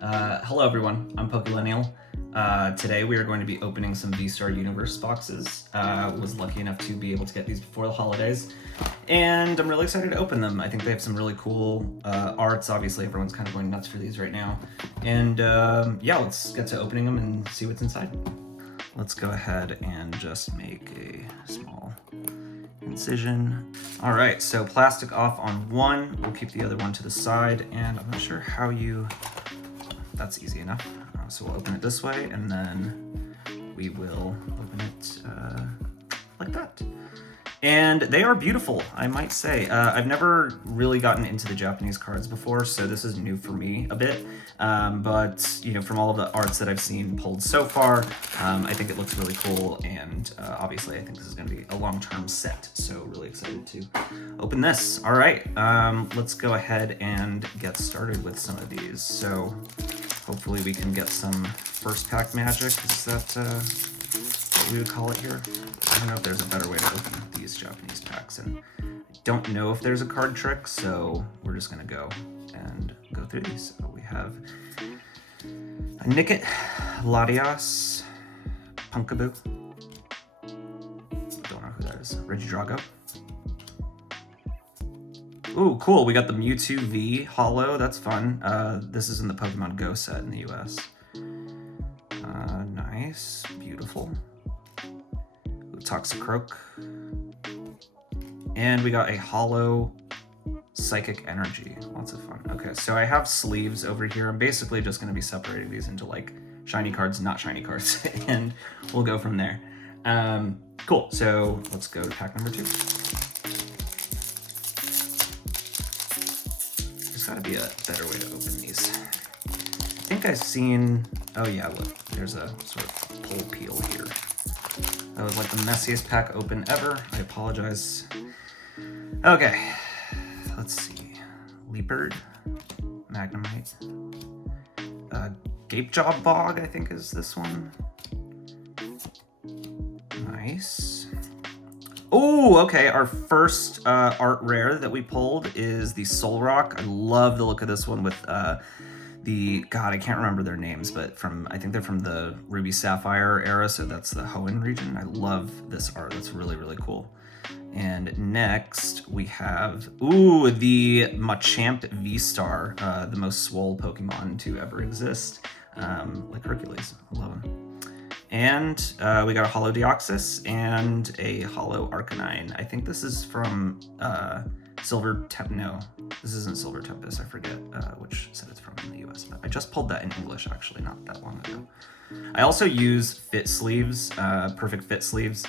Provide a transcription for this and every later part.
Hello everyone, I'm Pokillennial. Today we are going to be opening some VStar Universe boxes. Was lucky enough to be able to get these before the holidays, and I'm really excited to open them. I think they have some really cool arts. Obviously everyone's kind of going nuts for these right now. And yeah, let's get to opening them and see what's inside. Let's go ahead and just make a small incision. All right, so plastic off on one. We'll keep the other one to the side, and I'm not sure how that's easy enough. So we'll open it this way, and then we will open it like that. And they are beautiful, I might say. I've never really gotten into the Japanese cards before, so this is new for me a bit. But you know, from all of the arts that I've seen pulled so far, I think it looks really cool, and obviously I think this is going to be a long-term set, so really excited to open this. All right, let's go ahead and get started with some of these. So hopefully we can get some first pack magic. Is that what we would call it here? I don't know if there's a better way to open these Japanese packs, and I don't know if there's a card trick, so we're just gonna go through these. So we have a Nickit, Latias, Punkaboo. Don't know who that is. Regidrago. Ooh, cool. We got the Mewtwo V Holo. That's fun. This is in the Pokemon Go set in the US. Nice. Beautiful. Toxicroak. And we got a Holo Psychic Energy. Lots of fun. Okay, so I have sleeves over here. I'm basically just going to be separating these into like shiny cards, not shiny cards, and we'll go from there. Cool, so let's go to pack number 2. There's got to be a better way to open these. I think I've seen, oh yeah, look, there's a sort of pull peel here. That was like the messiest pack open ever. I apologize. Okay, let's see. Leopard, Magnemite, Gapejaw Bog, I think is this one. Nice. Oh, okay, our first art rare that we pulled is the Solrock. I love the look of this one with God, I can't remember their names, but I think they're from the Ruby Sapphire era, so that's the Hoenn region. I love this art. That's really, really cool. And next we have, the Machamp V-Star, the most swole Pokemon to ever exist. Like Hercules, I love him. And we got a Holo Deoxys and a Holo Arcanine. I think this is from no, this isn't Silver Tempest. I forget which set it's from in the US, but I just pulled that in English actually not that long ago. I also use fit sleeves, perfect fit sleeves.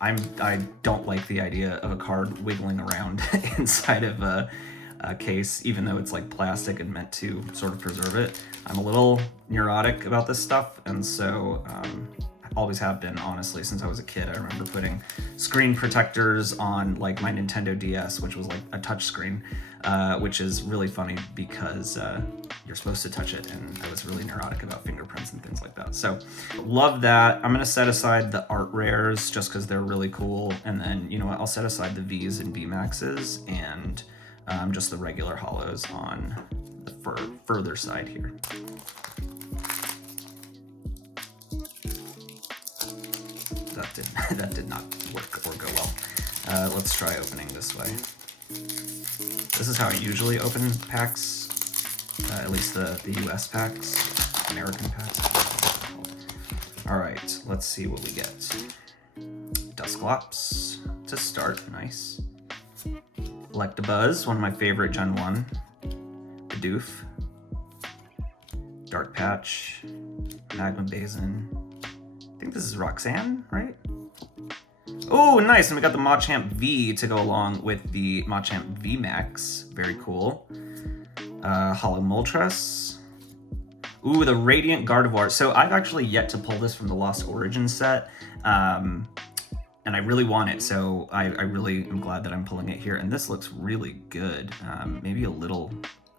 I don't like the idea of a card wiggling around inside of a case, even though it's like plastic and meant to sort of preserve it. I'm a little neurotic about this stuff, and so always have been, honestly, since I was a kid. I remember putting screen protectors on like my Nintendo DS, which was like a touch screen, which is really funny because you're supposed to touch it, and I was really neurotic about fingerprints and things like that. So love that. I'm gonna set aside the art rares just because they're really cool, and then you know what, I'll set aside the V's and V Maxes and just the regular holos on the further side here. That did not work or go well. Let's try opening this way. This is how I usually open packs, at least the US packs, American packs. All right, let's see what we get. Dusclops to start, nice. Electabuzz, one of my favorite Gen 1. Bidoof. Dark Patch. Magma Basin. I think this is Roxanne, right? Oh, nice, and we got the Machamp V to go along with the Machamp V Max. Very cool. Holo Moltres. Ooh, the Radiant Gardevoir. So I've actually yet to pull this from the Lost Origins set, and I really want it, so I really am glad that I'm pulling it here. And this looks really good. Maybe a little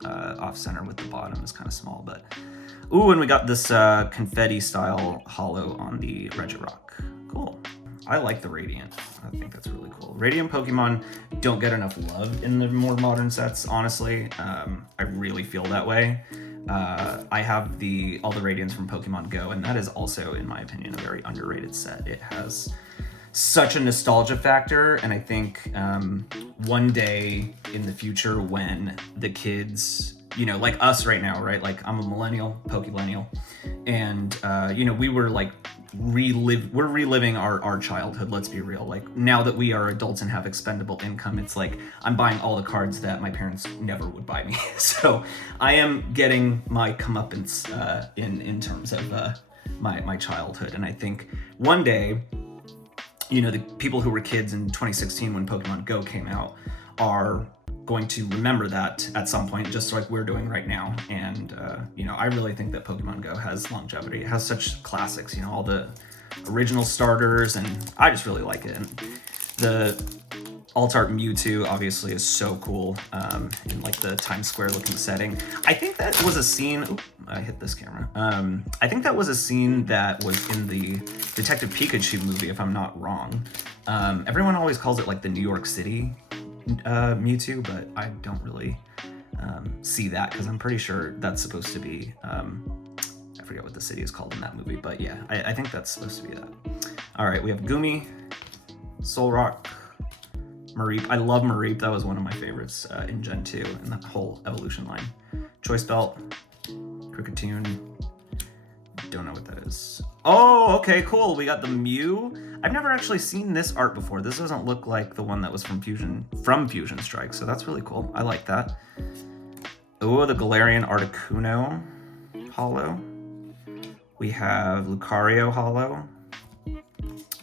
off-center with the bottom is kind of small, but... Ooh, and we got this confetti-style holo on the Regirock. Cool. I like the Radiant. I think that's really cool. Radiant Pokemon don't get enough love in the more modern sets, honestly. I really feel that way. I have all the Radiants from Pokemon Go, and that is also, in my opinion, a very underrated set. It has such a nostalgia factor, and I think one day in the future when the kids, you know, like us right now, right? Like I'm a millennial, Pokemillennial, and you know, we were like we're reliving our childhood, let's be real. Like now that we are adults and have expendable income, it's like I'm buying all the cards that my parents never would buy me. So I am getting my comeuppance in terms of my childhood, and I think one day, you know, the people who were kids in 2016 when Pokemon Go came out are going to remember that at some point, just like we're doing right now. And, you know, I really think that Pokemon Go has longevity. It has such classics, you know, all the original starters, and I just really like it. And the alt-art Mewtwo obviously is so cool in like the Times Square looking setting. I think that was a scene, oops, I hit this camera. I think that was a scene that was in the Detective Pikachu movie, if I'm not wrong. Everyone always calls it like the New York City Mewtwo, but I don't really see that, because I'm pretty sure that's supposed to be, I forget what the city is called in that movie, but yeah, I think that's supposed to be that. All right, we have Goomy, Solrock, Mareep. I love Mareep. That was one of my favorites in Gen 2 in that whole evolution line. Choice Belt, Kricketune. Don't know what that is. Oh, okay, cool. We got the Mew. I've never actually seen this art before. This doesn't look like the one that was from Fusion Strike, so that's really cool. I like that. Oh, the Galarian Articuno holo. We have Lucario holo.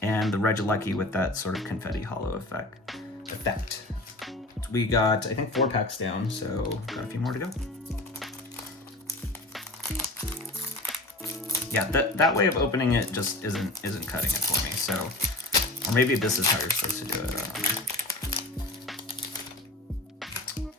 And the Regieleki with that sort of confetti holo effect. We got, I think, 4 packs down, so got a few more to go. Yeah, that way of opening it just isn't cutting it for me. So, or maybe this is how you're supposed to do it. I don't know.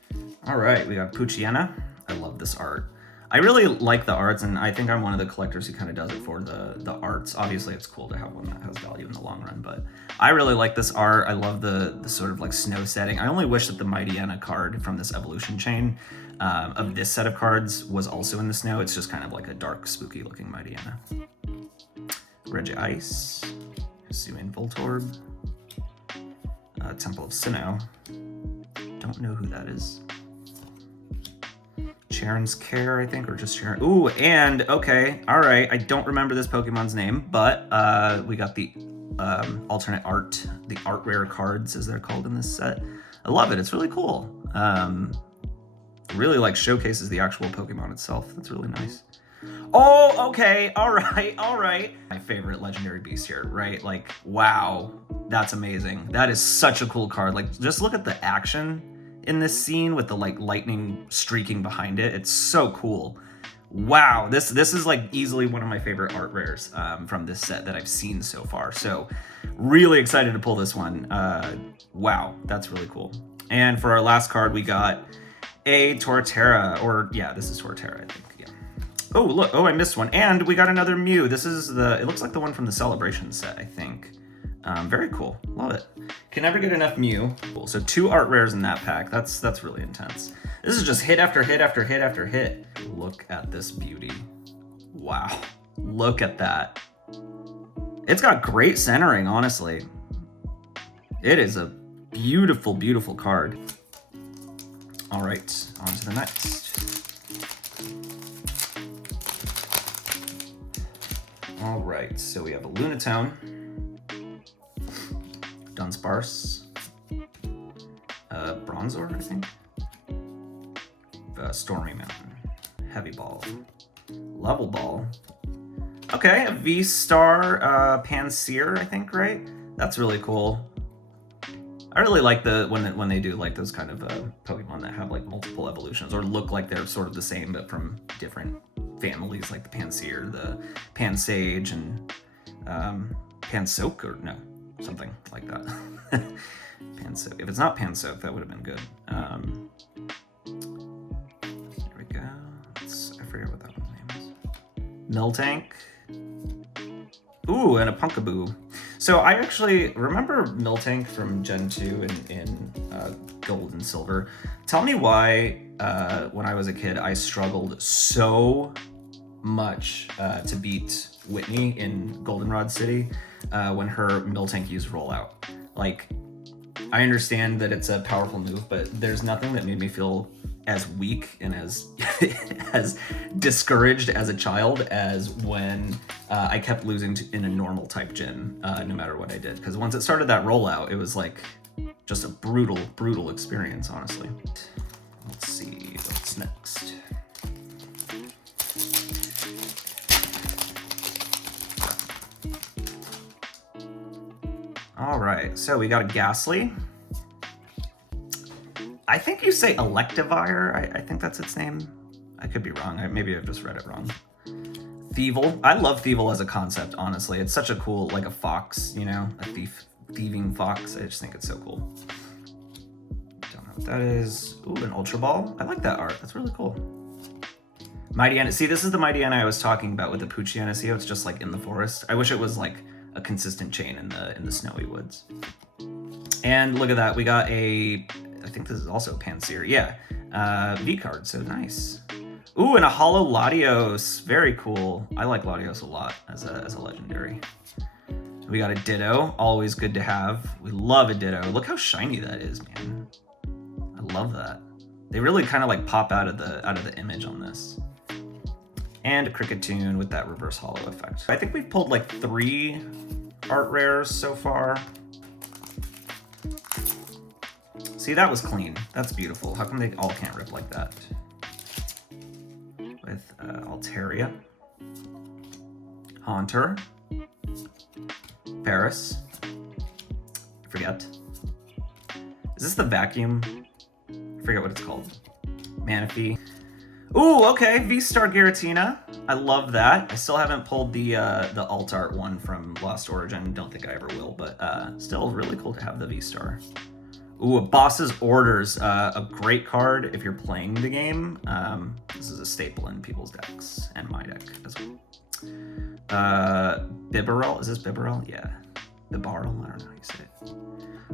All right, we got Poochyena. I love this art. I really like the arts, and I think I'm one of the collectors who kind of does it for the arts. Obviously, it's cool to have one that has value in the long run, but I really like this art. I love the sort of like snow setting. I only wish that the Mightyena card from this evolution chain of this set of cards was also in the snow. It's just kind of like a dark, spooky looking Mightyena. Regice, Hisuian Voltorb, Temple of Sinnoh. Don't know who that is. Sharon's Care, I think, or just Sharon. Ooh, and okay, all right. I don't remember this Pokemon's name, but we got the alternate art, the art rare cards, as they're called in this set. I love it. It's really cool. Really like showcases the actual Pokemon itself. That's really nice. Oh, okay, all right. My favorite legendary beast here, right? Like, wow, that's amazing. That is such a cool card. Like, just look at the action in this scene with the like lightning streaking behind it. It's so cool. Wow, this is like easily one of my favorite art rares from this set that I've seen so far. So really excited to pull this one. Wow, that's really cool. And for our last card, we got a Torterra, or yeah, this is Torterra, I think. Yeah. Oh, look, oh, I missed one. And we got another Mew. This is it looks like the one from the Celebration set, I think. Very cool, love it. Can never get enough Mew. Cool. So 2 art rares in that pack. That's really intense. This is just hit after hit after hit after hit. Look at this beauty. Wow, look at that. It's got great centering, honestly. It is a beautiful, beautiful card. All right, on to the next. All right, so we have a Lunatone, Dunsparce, Bronzor, I think, Stormy Mountain, Heavy Ball, Level Ball. Okay, a VStar Panseer, I think, right? That's really cool. I really like when they do like those kind of Pokemon that have like multiple evolutions or look like they're sort of the same but from different families, like the Panseer, the Pansage, and Pansoak, or no, something like that. Pansoak. If it's not Pansoak, that would have been good. Here we go. I forget what that one's name is. Miltank. Ooh, and a Punkaboo. So I actually remember Miltank from Gen 2 in Gold and Silver. Tell me why, when I was a kid, I struggled so much to beat Whitney in Goldenrod City when her Miltank used Rollout. Like, I understand that it's a powerful move, but there's nothing that made me feel as weak and as as discouraged as a child as when I kept losing in a normal type gen, no matter what I did. Because once it started that rollout, it was like just a brutal experience, honestly. Let's see what's next. All right, so we got a Ghastly. I think you say Electivire. I think that's its name. I could be wrong. Maybe I've just read it wrong. Thievel. I love Thievel as a concept, honestly. It's such a cool, like a fox, you know, a thieving fox. I just think it's so cool. Don't know what that is. Ooh, an Ultra Ball. I like that art. That's really cool. Mighty See, this is the Mighty I was talking about with the Poochyena. See how it's just like in the forest? I wish it was like a consistent chain in the snowy woods. And look at that. We got a... I think this is also Pansear. Yeah. V card, so nice. Ooh, and a Holo Latios. Very cool. I like Latios a lot as a legendary. We got a Ditto. Always good to have. We love a Ditto. Look how shiny that is, man. I love that. They really kind of like pop out of the image on this. And a Cricketune with that reverse holo effect. I think we've pulled like 3 art rares so far. See, that was clean. That's beautiful. How come they all can't rip like that? With Altaria, Haunter, Paris, forget. Is this the vacuum? I forget what it's called. Manaphy. Ooh, okay, VStar Giratina. I love that. I still haven't pulled the alt art one from Lost Origin. Don't think I ever will, but still really cool to have the VStar. Ooh, a Boss's Orders, a great card if you're playing the game. This is a staple in people's decks, and my deck as well. Bibarel, is this Bibarel? Yeah. Bibarel, I don't know how you say it.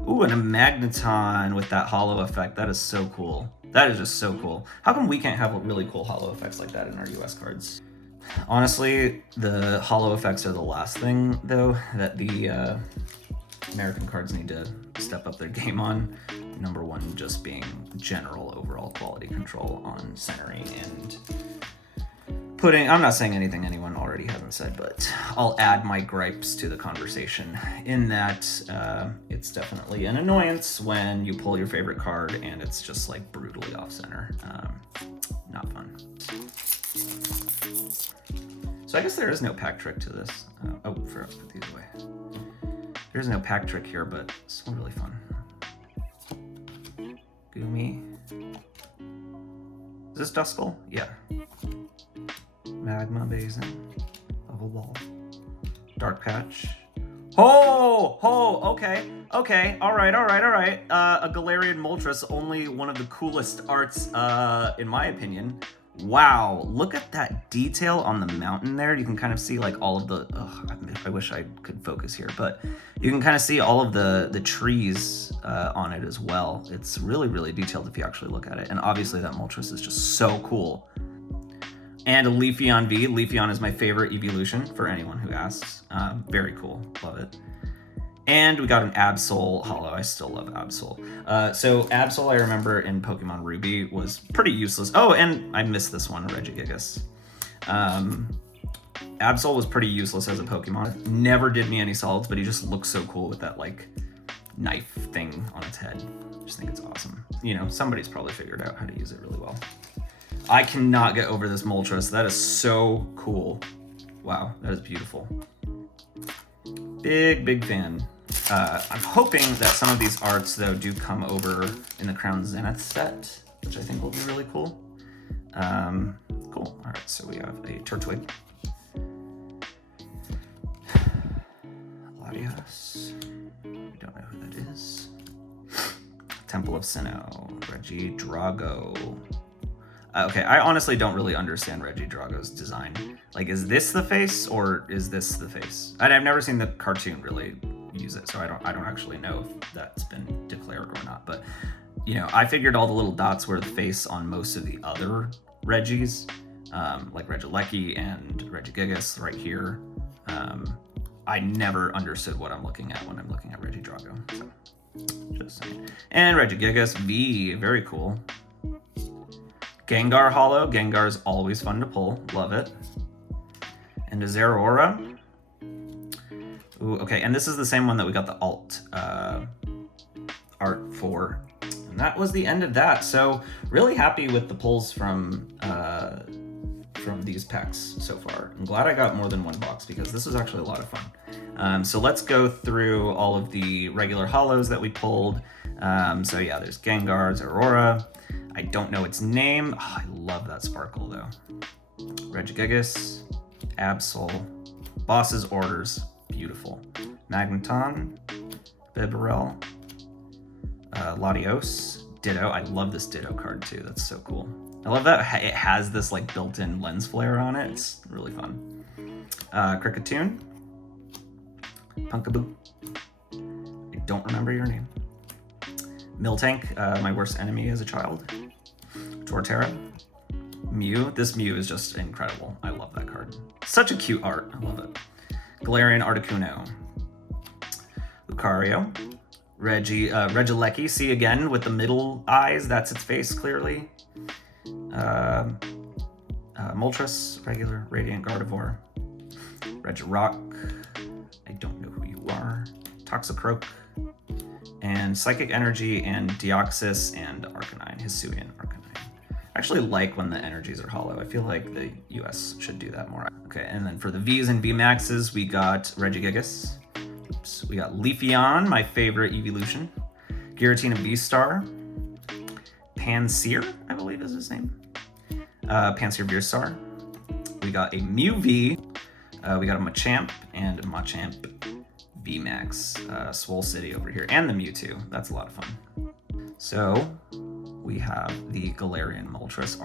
Ooh, and a Magneton with that holo effect. That is so cool. That is just so cool. How come we can't have really cool holo effects like that in our US cards? Honestly, the holo effects are the last thing, though, that the American cards need to step up their game on. Number one just being general overall quality control on centering and putting... I'm not saying anything anyone already hasn't said, but I'll add my gripes to the conversation in that it's definitely an annoyance when you pull your favorite card and it's just like brutally off center. Not fun. So I guess there is no pack trick to this. Oh, forgot to put these away. There's no pack trick here, but it's still really fun. Goomy. Is this Duskull? Yeah. Magma Basin. Bubble Ball. Dark Patch. Okay. Alright. A Galarian Moltres, only one of the coolest arts, in my opinion. Wow, look at that detail on the mountain there. You can kind of see like all of the, I wish I could focus here, but you can kind of see all of the trees on it as well. It's really detailed if you actually look at it. And obviously that Moltres is just so cool. And a Leafeon V. Leafeon is my favorite evolution for anyone who asks. Very cool, love it. And we got an Absol holo. I still love Absol. So Absol, I remember in Pokemon Ruby, was pretty useless. Oh, and I missed this one, Regigigas. Absol was pretty useless as a Pokemon. Never did me any solids, but he just looks so cool with that like knife thing on its head. I just think it's awesome. You know, somebody's probably figured out how to use it really well. I cannot get over this Moltres. That is so cool. Wow, that is beautiful. Big fan. I'm hoping that some of these arts, though, do come over in the Crown Zenith set, which I think will be really cool. Cool. All right, so we have a Turtwig. Latios. We don't know who that is. Temple of Sinnoh. Regidrago. Okay, I honestly don't really understand Regidrago's design. Like, is this the face, or is this the face? I've never seen the cartoon, really. use it, so I don't actually know if that's been declared or not. But you know, I figured all the little dots were the face on most of the other Reggies, like Regieleki and Regigigas right here. I never understood what I'm looking at when I'm looking at Regidrago. So just saying. And Regigigas V, very cool. Gengar Hollow. Gengar is always fun to pull. Love it. And a Zeraora. Ooh, okay, and this is the same one that we got the alt art for. And that was the end of that. So really happy with the pulls from these packs so far. I'm glad I got more than one box because this was actually a lot of fun. So let's go through all of the regular hollows that we pulled. So yeah, there's Gengar, Zeraora. I don't know its name. Oh, I love that sparkle though. Regigigas, Absol, Boss's Orders, beautiful. Magneton, Bibarel, Latios, Ditto. I love this Ditto card too. That's so cool. I love that it has this like built-in lens flare on it. It's really fun. Kricketune, Punkaboo. I don't remember your name. Miltank, my worst enemy as a child. Torterra. Mew. This Mew is just incredible. I love that card. Such a cute art. I love it. Galarian Articuno. Lucario. Regieleki. See again with the middle eyes. That's its face clearly. Moltres. Regular. Radiant Gardevoir. Regirock. I don't know who you are. Toxicroak. And Psychic Energy and Deoxys and Arcanine. Hisuian Arcanine. I actually like when the energies are hollow. I feel like the US should do that more. Okay, and then for the Vs and VMAXs, we got Regigigas. Oops. We got Leafeon, my favorite evolution. Giratina V-Star. Pansear, I believe is his name. Pansear V-Star. We got a Mew V. We got a Machamp and a Machamp VMAX. Swole City over here. And the Mewtwo. That's a lot of fun. So we have the Galarian Moltres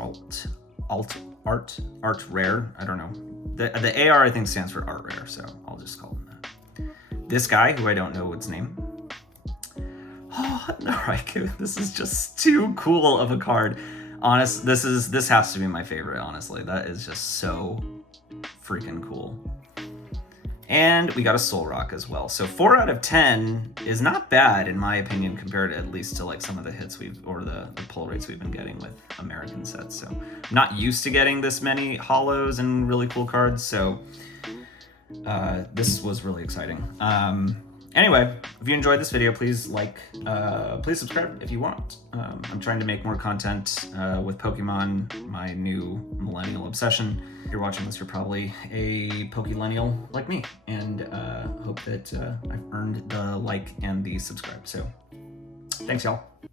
Art Rare. I don't know. The AR I think stands for Art Rare, so I'll just call him that. This guy, who I don't know its name. Oh, Raikou. This is just too cool of a card. Honest, this has to be my favorite, honestly. That is just so freaking cool. And we got a Solrock as well. So 4 out of 10 is not bad in my opinion, compared at least to like some of the hits or the pull rates we've been getting with American sets. So I'm not used to getting this many hollows and really cool cards. So this was really exciting. Anyway, if you enjoyed this video, please please subscribe if you want. I'm trying to make more content with Pokemon, my new millennial obsession. If you're watching this, you're probably a Pokemillennial like me, and hope that I've earned the like and the subscribe. So thanks, y'all.